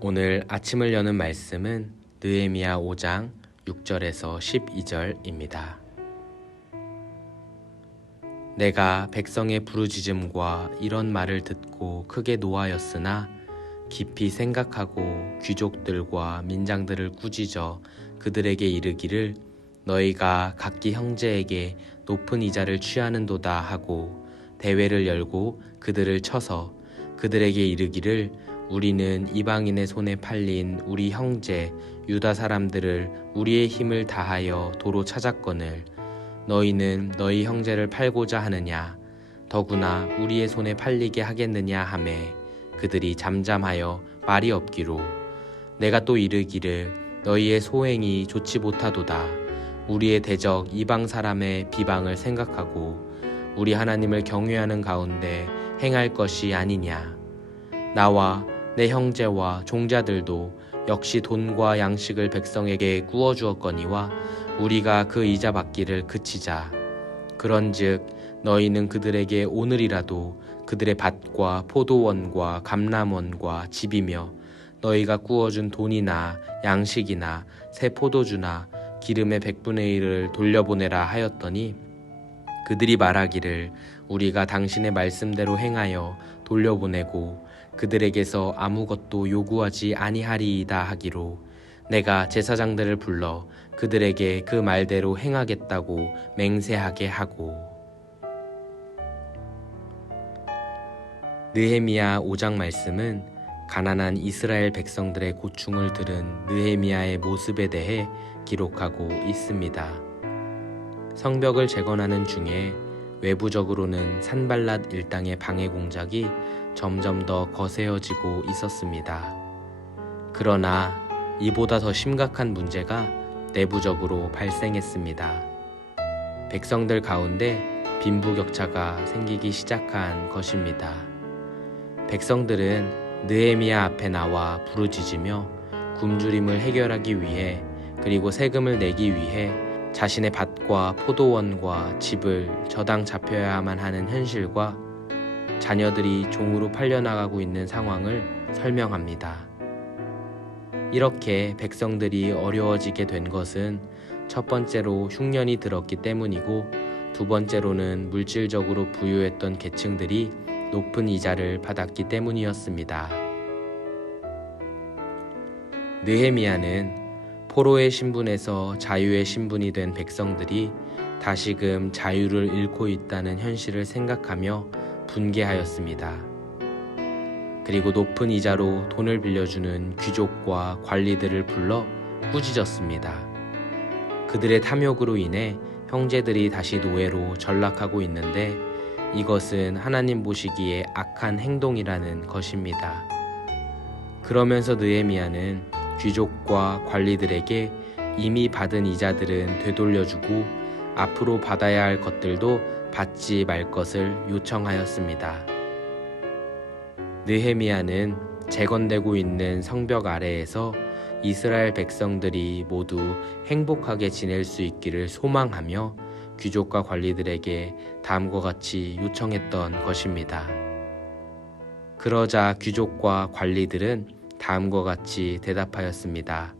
오늘 아침을 여는 말씀은 느헤미야 5장 6절에서 12절입니다. 내가 백성의 부르짖음과 이런 말을 듣고 크게 노하였으나 깊이 생각하고 귀족들과 민장들을 꾸짖어 그들에게 이르기를 너희가 각기 형제에게 높은 이자를 취하는도다 하고 대회를 열고 그들을 쳐서 그들에게 이르기를 우리는 이방인의 손에 팔린 우리 형제 유다 사람들을 우리의 힘을 다하여 도로 찾았거늘 너희는 너희 형제를 팔고자 하느냐 더구나 우리의 손에 팔리게 하겠느냐 하매 그들이 잠잠하여 말이 없기로 내가 또 이르기를 너희의 소행이 좋지 못하도다 우리의 대적 이방 사람의 비방을 생각하고 우리 하나님을 경외하는 가운데 행할 것이 아니냐 나와 내 형제와 종자들도 역시 돈과 양식을 백성에게 구워 주었거니와 우리가 그 이자 받기를 그치자 그런즉 너희는 그들에게 오늘이라도 그들의 밭과 포도원과 감람원과 집이며 너희가 구워준 돈이나 양식이나 새 포도주나 기름의 100분의 1을 돌려보내라 하였더니 그들이 말하기를 우리가 당신의 말씀대로 행하여 돌려보내고 그들에게서 아무것도 요구하지 아니하리이다 하기로 내가 제사장들을 불러 그들에게 그 말대로 행하겠다고 맹세하게 하고. 느헤미야 5장 말씀은 가난한 이스라엘 백성들의 고충을 들은 느헤미야의 모습에 대해 기록하고 있습니다. 성벽을 재건하는 중에 외부적으로는 산발랏 일당의 방해 공작이 점점 더 거세어지고 있었습니다. 그러나 이보다 더 심각한 문제가 내부적으로 발생했습니다. 백성들 가운데 빈부격차가 생기기 시작한 것입니다. 백성들은 느헤미야 앞에 나와 부르짖으며 굶주림을 해결하기 위해 그리고 세금을 내기 위해 자신의 밭과 포도원과 집을 저당 잡혀야만 하는 현실과 자녀들이 종으로 팔려나가고 있는 상황을 설명합니다. 이렇게 백성들이 어려워지게 된 것은 첫 번째로 흉년이 들었기 때문이고 두 번째로는 물질적으로 부유했던 계층들이 높은 이자를 받았기 때문이었습니다. 느헤미야는 포로의 신분에서 자유의 신분이 된 백성들이 다시금 자유를 잃고 있다는 현실을 생각하며 분개하였습니다. 그리고 높은 이자로 돈을 빌려주는 귀족과 관리들을 불러 꾸짖었습니다. 그들의 탐욕으로 인해 형제들이 다시 노예로 전락하고 있는데 이것은 하나님 보시기에 악한 행동이라는 것입니다. 그러면서 느헤미야는 귀족과 관리들에게 이미 받은 이자들은 되돌려주고 앞으로 받아야 할 것들도 받지 말 것을 요청하였습니다. 느헤미야는 재건되고 있는 성벽 아래에서 이스라엘 백성들이 모두 행복하게 지낼 수 있기를 소망하며 귀족과 관리들에게 다음과 같이 요청했던 것입니다. 그러자 귀족과 관리들은 다음과 같이 대답하였습니다.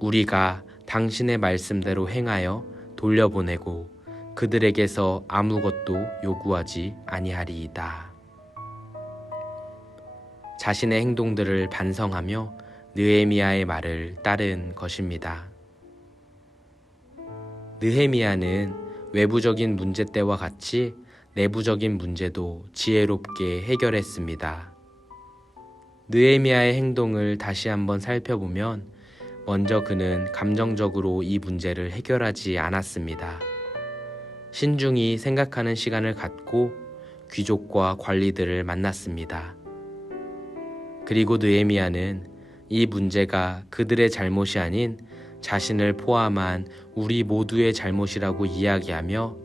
우리가 당신의 말씀대로 행하여 돌려보내고 그들에게서 아무것도 요구하지 아니하리이다. 자신의 행동들을 반성하며 느헤미야의 말을 따른 것입니다. 느헤미야는 외부적인 문제 때와 같이 내부적인 문제도 지혜롭게 해결했습니다. 느헤미야의 행동을 다시 한번 살펴보면 먼저 그는 감정적으로 이 문제를 해결하지 않았습니다. 신중히 생각하는 시간을 갖고 귀족과 관리들을 만났습니다. 그리고 느헤미야는 이 문제가 그들의 잘못이 아닌 자신을 포함한 우리 모두의 잘못이라고 이야기하며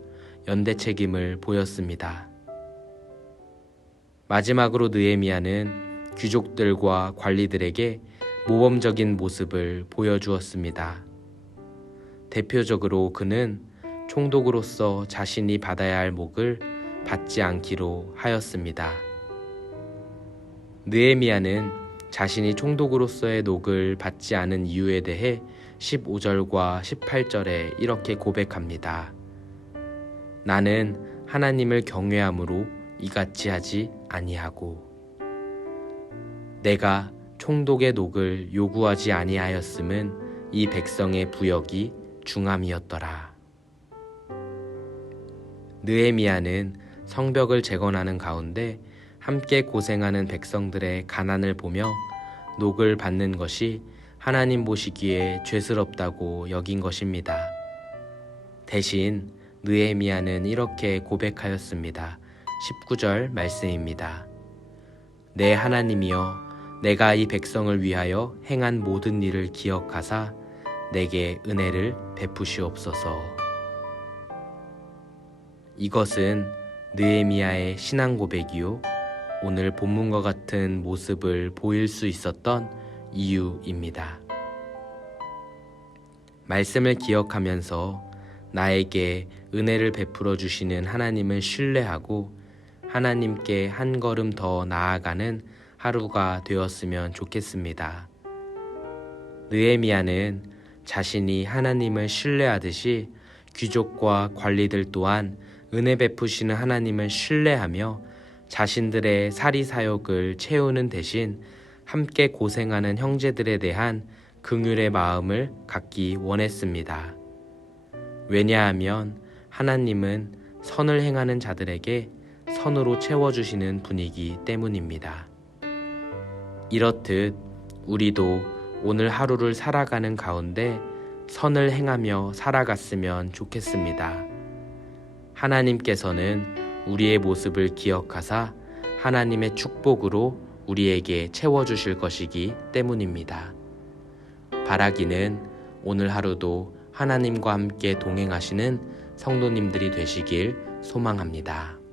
연대 책임을 보였습니다. 마지막으로 느헤미야는 귀족들과 관리들에게 모범적인 모습을 보여주었습니다. 대표적으로 그는 총독으로서 자신이 받아야 할 목을 받지 않기로 하였습니다. 느헤미야는 자신이 총독으로서의 녹을 받지 않은 이유에 대해 15절과 18절에 이렇게 고백합니다. 나는 하나님을 경외함으로 이같이 하지 아니하고 내가 총독의 녹을 요구하지 아니하였음은 이 백성의 부역이 중함이었더라. 느헤미야는 성벽을 재건하는 가운데 함께 고생하는 백성들의 가난을 보며 녹을 받는 것이 하나님 보시기에 죄스럽다고 여긴 것입니다. 대신 느헤미야는 이렇게 고백하였습니다. 19절 말씀입니다. 내 하나님이여, 내가 이 백성을 위하여 행한 모든 일을 기억하사 내게 은혜를 베푸시옵소서. 이것은 느헤미야의 신앙 고백이요, 오늘 본문과 같은 모습을 보일 수 있었던 이유입니다. 말씀을 기억하면서 나에게 은혜를 베풀어 주시는 하나님을 신뢰하고 하나님께 한 걸음 더 나아가는 하루가 되었으면 좋겠습니다. 느헤미야는 자신이 하나님을 신뢰하듯이 귀족과 관리들 또한 은혜 베푸시는 하나님을 신뢰하며 자신들의 사리사욕을 채우는 대신 함께 고생하는 형제들에 대한 긍휼의 마음을 갖기 원했습니다. 왜냐하면 하나님은 선을 행하는 자들에게 선으로 채워주시는 분이기 때문입니다. 이렇듯 우리도 오늘 하루를 살아가는 가운데 선을 행하며 살아갔으면 좋겠습니다. 하나님께서는 우리의 모습을 기억하사 하나님의 축복으로 우리에게 채워주실 것이기 때문입니다. 바라기는 오늘 하루도 하나님과 함께 동행하시는 성도님들이 되시길 소망합니다.